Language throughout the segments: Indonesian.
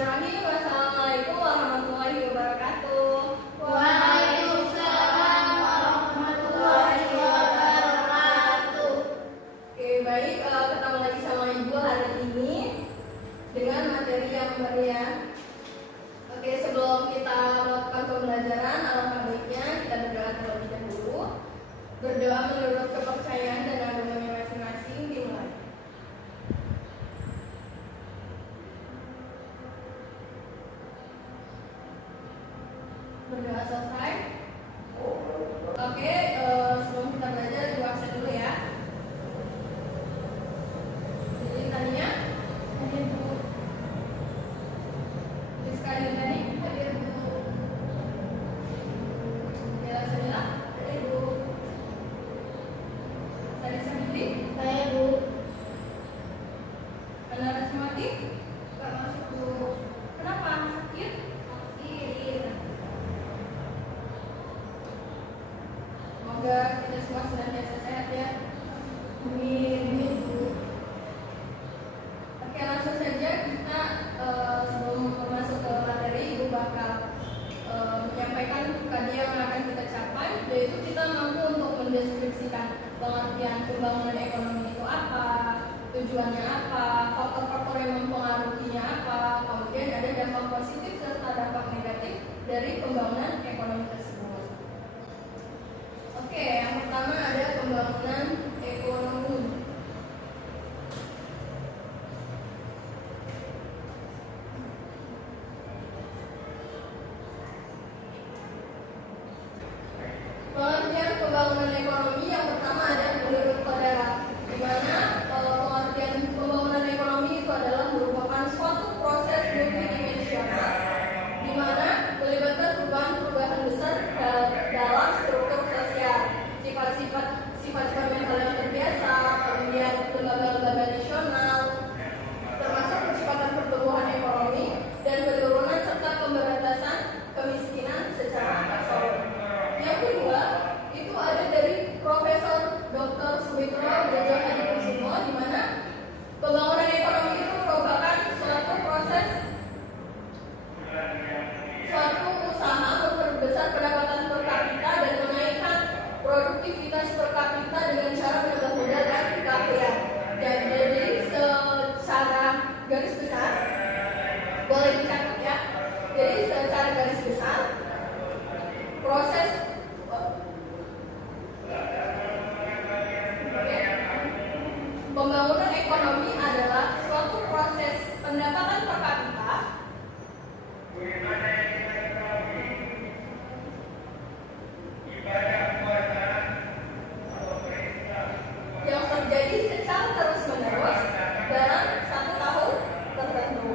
Bismillahirrahmanirrahim. Assalamualaikum warahmatullahi wabarakatuh. Waalaikumsalam warahmatullahi wabarakatuh. Oke, baik. Ketemu lagi sama Ibu hari ini dengan materi yang baru ya. Oke, sebelum kita melakukan pembelajaran, alangkah baiknya kita berdoa terlebih dahulu. Berdoa menurut kepercayaan dan agamanya masing-masing dimulai. Berdoa selesai. Oke, sebelum kita belajar Ibu absen dulu ya. Jadi tadinya hadir Bu Rizka Yudhani, hadir Bu Dela Sabila, hadir Bu Sari Sabitri, Saya Bu. Anara Sumati, Pak masuk Bu. Kenapa? Sakit? Sakit. Semoga kita semua senantiasa sehat ya. Amin. Oke, langsung saja kita sebelum masuk ke materi, Ibu bakal menyampaikan tadi yang akan kita capai, yaitu kita mampu untuk mendeskripsikan pengertian pembangunan ekonomi itu apa, tujuannya apa, faktor-faktor yang mempengaruhinya apa, kemudian ada dampak positif serta dampak negatif dari pembangunan ekonomi tersebut. Oke, yang pertama ada pembangunan ekonomi. Pengertian pembangunan ekonomi yang pertama ada menurut Kodara, di mana pengertian pembangunan ekonomi itu adalah merupakan suatu proses multidimensional, di mana melibatkan perubahan besar dalam struktur sosial, sifat-sifat mental yang terbiasa, kemudian lembaga-lembaga nasional, termasuk percepatan pertumbuhan ekonomi dan penurunan serta pemberantasan kemiskinan secara nasional. Yang kedua itu ada dari Profesor Dr. Sumitro Jojo Hadikusumo, di mana pembangunan ekonomi itu merupakan suatu proses, suatu usaha memperbesar pendapatan per kapita dan menaikkan produktivitas per kapita dengan cara menambah modal dan keahlian. Jadi secara garis besar boleh dicatat ya. Jadi secara garis besar proses pembangunan ekonomi adalah suatu proses pendapatan per kapita yang terjadi secara terus-menerus dalam satu tahun tertentu.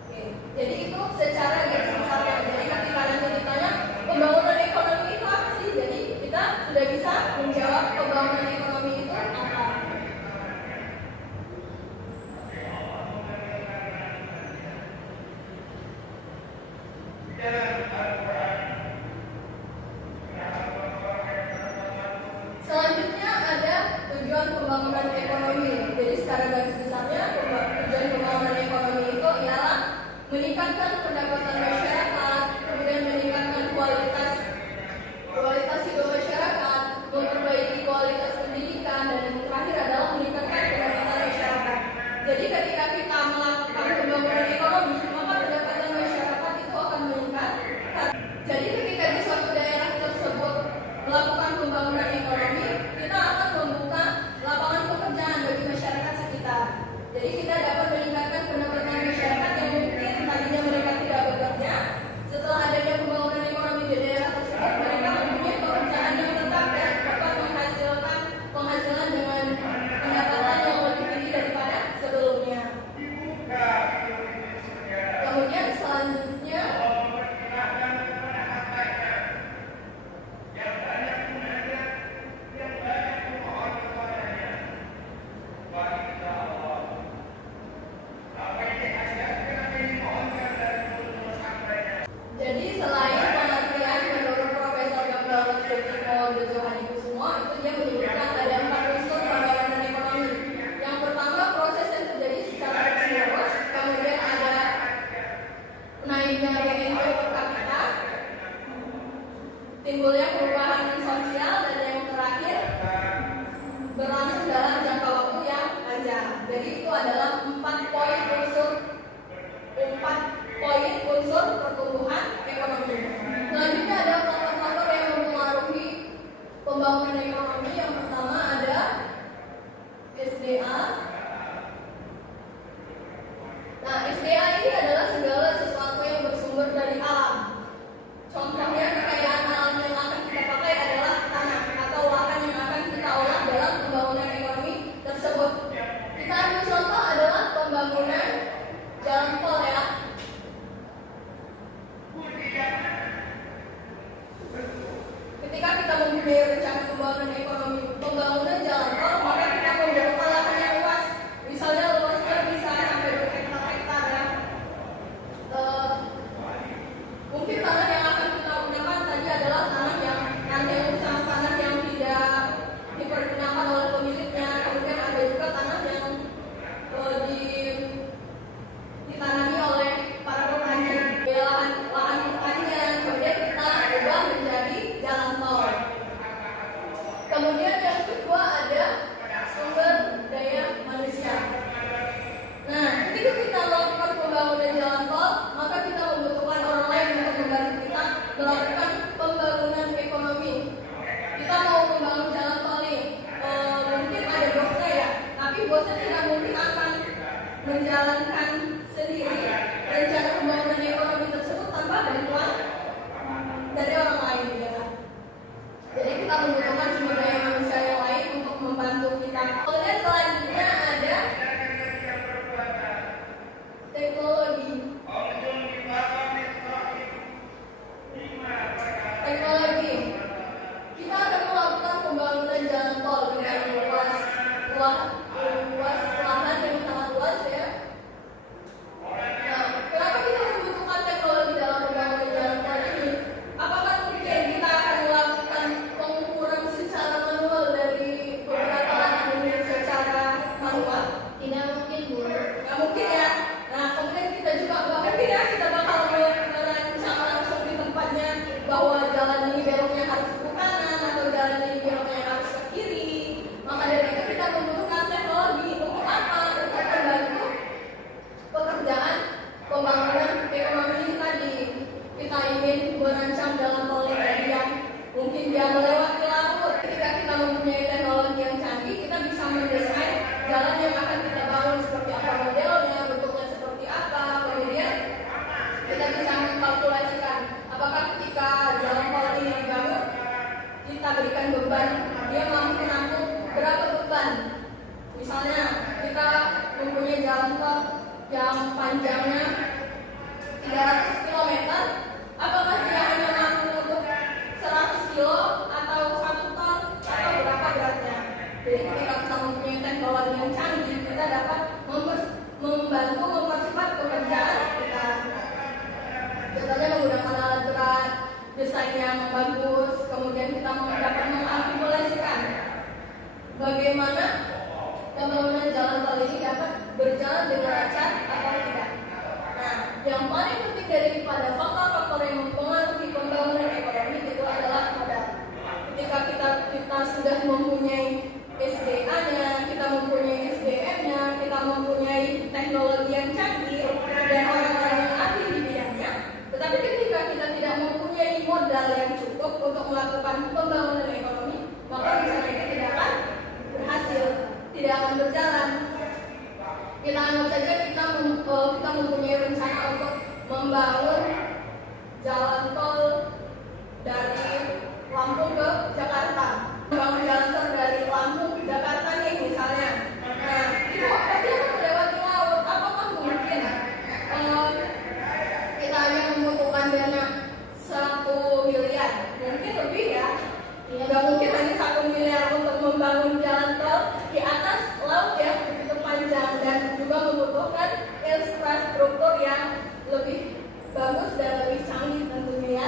Oke, jadi itu secara garis besarnya. Jadi ketika nanti ditanya pembangunan ekonomi itu apa sih? Jadi kita sudah bisa menjawab pembangunan ekonomi itu apa. Selanjutnya ada tujuan pembangunan ekonomi. Jadi secara garis besarnya tujuan pembangunan ekonomi itu ialah meningkatkan pendapatan masyarakat, kemudian meningkatkan kualitas hidup masyarakat, memperbaiki kualitas pendidikan, dan yang terakhir adalah meningkatkan pendapatan masyarakat. Jadi ketika kita melakukan pembangunan ekonomi, maka pendapatan masyarakat itu akan meningkat. Jadi ketika di suatu daerah tersebut melakukan pembangunan ekonomi, kita akan membuka lapangan pekerjaan bagi masyarakat sekitar. Jadi kita dapat meningkatkan pendapatan masyarakat yang mungkin tadinya mereka naiknya BNP per kapita, timbulnya perubahan sosial, dan yang terakhir berlangsung dalam jangka waktu yang panjang. Jadi itu adalah 4 poin unsur pertumbuhan ekonomi. Selanjutnya ada faktor-faktor yang mempengaruhi pembangunan ekonomi. Yang pertama ada SDA. Nah, SDA ini adalah segala sesuatu yang bersumber dari alam. Contohnya kekayaan alam yang akan kita pakai adalah tanah atau lahan yang akan kita olah dalam pembangunan ekonomi tersebut. Kita ambil contoh adalah pembangunan jalan tol ya. Ketika kita mempunyai rencana pembangunan ekonomi, pembangunan jalan tol, maka kita membutuhkan lahan yang luas. Misalnya luasnya bisa sampai berhektar-hektar ya. Mungkin tanah yang akan kita gunakan tadi adalah tanah yang tanah yang tidak dipergunakan oleh pemiliknya. Kemudian ada juga tanah yang ditanami oleh para petani, lahan pertanian. Kemudian kita ubah menjadi jalan tol. Kemudian yang kedua ada sumber daya manusia. Nah, ketika kita melakukan pembangunan jalan tol, maka kita membutuhkan orang lain untuk membantu kita melakukan pembangunan ekonomi. Kita mau membangun jalan tol nih, mungkin ada bosnya ya, tapi bosnya tidak mungkin akan menjalankan sendiri rencana pembangunan ekonomi tersebut tanpa bantuan dari orang lain ya. Jadi kita membutuhkan sumber daya manusia yang lain untuk membantu kita. Kemudian selanjutnya ada teknologi. Kita akan melakukan pembangunan jalan tol dengan luas lahan yang sangat luas ya. Nah, kenapa kita membutuhkan teknologi dalam pembangunan jalan tol ini? Apakah mungkin kita akan melakukan pengukuran secara manual dari beberapa lahan ini secara manual? Tidak mungkin, Bu. Nggak mungkin ya. Nah, kemudian kita juga mungkin ya kita bakal merancang langsung di tempatnya bahwa jalan ini beloknya harus ke kanan atau jalan ini beloknya harus ke kiri. Maka dari itu kita membutuhkan teknologi untuk apa? Untuk membantu pekerjaan pembangunan ekonomi ini tadi. Kita ingin merancang jalan tol yang mungkin dia melewati laut. Ketika kita mempunyai teknologi yang canggih, kita bisa mendesain jalan yang akan kita bangun seperti apa modelnya, bentuknya seperti apa. Kemudian kita bisa mengkalkulasikan apakah ketika jalan tol ini dibangun, kita berikan beban, dia mampu menampung berapa beban. Misalnya kita mempunyai jalan tol yang panjangnya 300 km, apakah dia hanya mampu untuk 100 kilo atau 1 ton atau berapa beratnya. Jadi ketika kita mempunyai teknologi yang canggih, kita dapat membantu mempercepat pekerjaan kita. Contohnya menggunakan alat berat, desain yang bagus, kemudian kita dapat mengakumulasikan bagaimana pembangunan jalan tol ini dapat berjalan dengan lancar atau tidak. Nah, yang paling penting daripada faktor-faktor yang mempengaruhi pembangunan ekonomi itu adalah modal. Ketika kita sudah mempunyai SDA-nya, kita mempunyai SDM-nya, kita mempunyai teknologi yang canggih dan orang-orang yang ahli di bidangnya, tetapi ketika kita tidak mempunyai modal yang cukup untuk melakukan pembangunan ekonomi, maka rencana itu tidak akan berhasil, tidak akan berjalan. Kita anggap saja kita mempunyai rencana untuk membangun jalan tol dari Lampung ke Jakarta, membangun jalan tol dari Lampung ke Jakarta nih misalnya. Nah, itu pasti akan melewati laut. Apakah mungkin kita hanya membutuhkan dana 1 miliar? Mungkin lebih ya. Nggak mungkin hanya 1 miliar untuk membangun jalan tol di atas laut ya, begitu panjang, dan juga membutuhkan infrastruktur yang lebih bagus dan lebih canggih tentunya ya.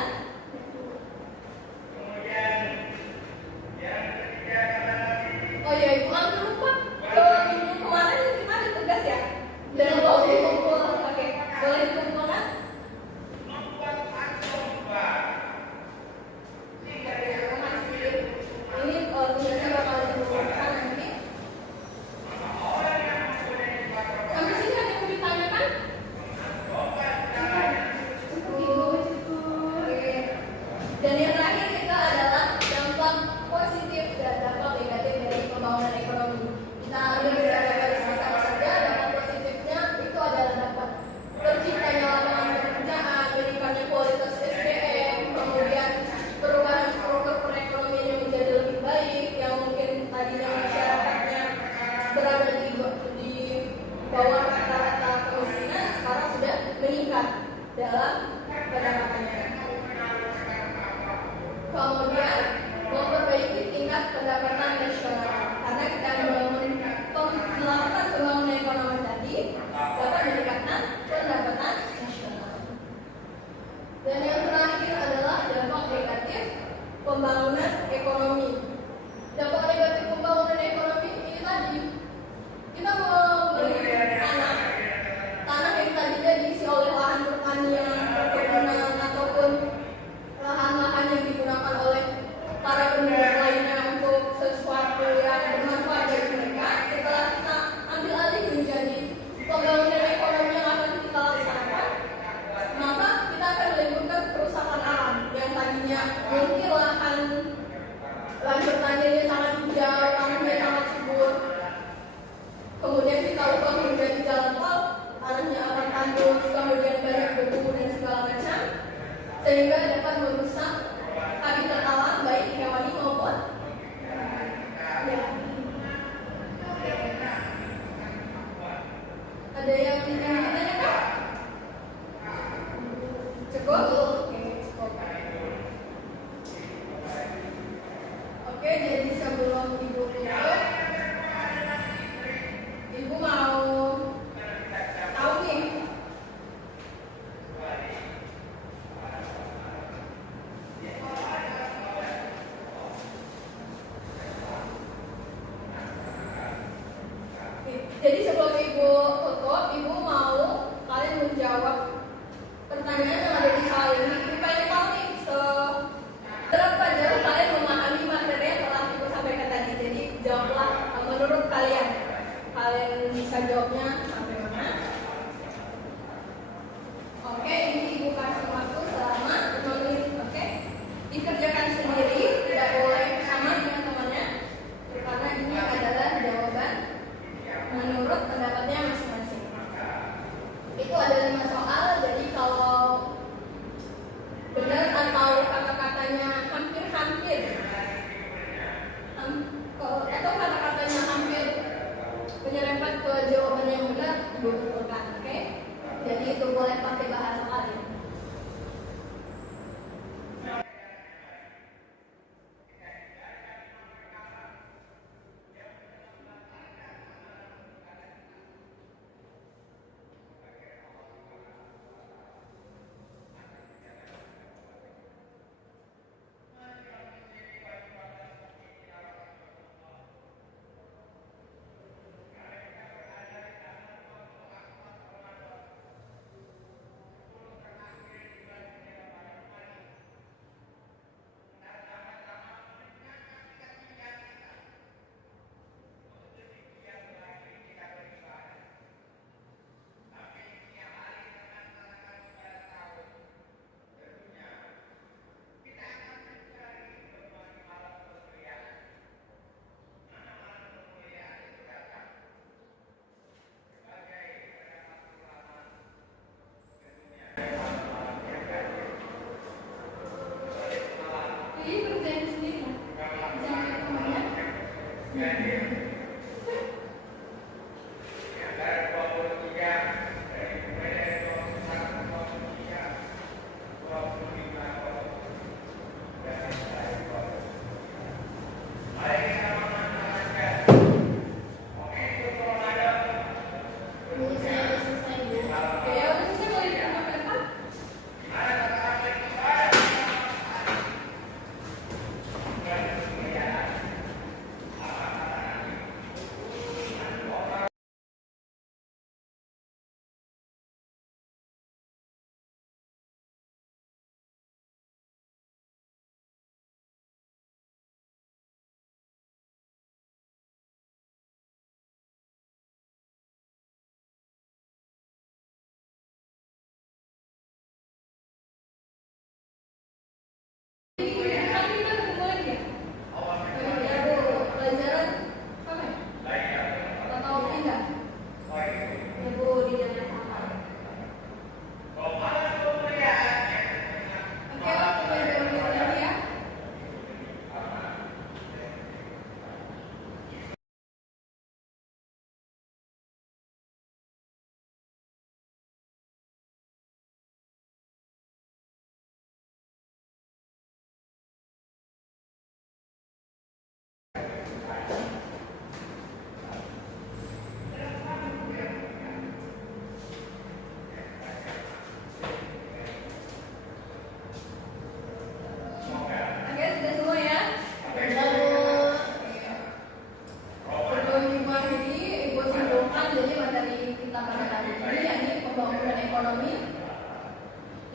dalam pendapatannya. Kemudian memperbaiki tingkat pendapatan nasional, karena kita melakukan pembangunan ekonomi tadi dapat meningkatkan pendapatan nasional. Dan yang terakhir adalah dampak negatif pembangunan ekonomi. Dampak negatif pembangunan ekonomi ini tadi, kita membeli tanah yang tadinya diisi oleh lahan pertanian, perkebunan, ataupun lahan-lahan yang digunakan oleh para penduduk lainnya untuk sesuatu yang bermanfaat bagi mereka. Setelah kita ambil alih menjadi pembangunan ekonomi yang akan kita laksanakan, maka kita akan menimbulkan kerusakan alam yang tadinya mungkin lahan pertaniannya sangat hijau, tanahnya sangat subur. Kemudian kita ubah menjadi jalan tol, tanahnya akan tandus, kemudian banyak debu dan segala macam, sehingga dapat merusak habitat alam baik hewani maupun ya. Ada yang ingin ditanyakan? Cukup? Oke, cukup. Oke, jadi sebelum Ibu tutup, Ibu mau tahu nih, jadi sebelum Ibu tutup, Ibu mau kalian menjawab pertanyaan yang ada di soal ini. Ibu pengen tahu nih, seberapa jauh kalian memahami materi yang telah Ibu sampaikan tadi. Jadi jawablah menurut kalian. Kalian bisa jawabnya sampai mana? Oke, ini Ibu kasih waktu selama 5 menit. Oke, dikerjakan sendiri, tidak boleh sama dengan temannya, karena ini adalah jawaban menurut pendapatnya masing-masing. Itu ada 5 soal, jadi kalau benar atau kata-katanya hampir-hampir atau kata-katanya hampir menyerempet ke jawaban yang benar, Ibu tentukan. Oke? Jadi itu boleh pakai bahasa kalian.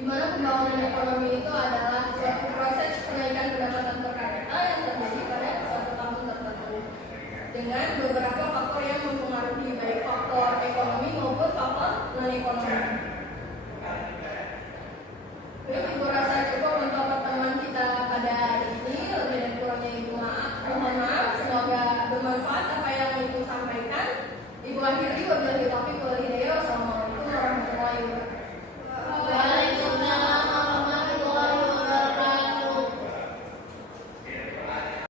di mana pembangunan ekonomi itu adalah suatu proses kenaikan pendapatan per kapita yang terjadi pada suatu tahun tertentu dengan beberapa faktor yang mempengaruhi baik faktor ekonomi maupun faktor non ekonomi.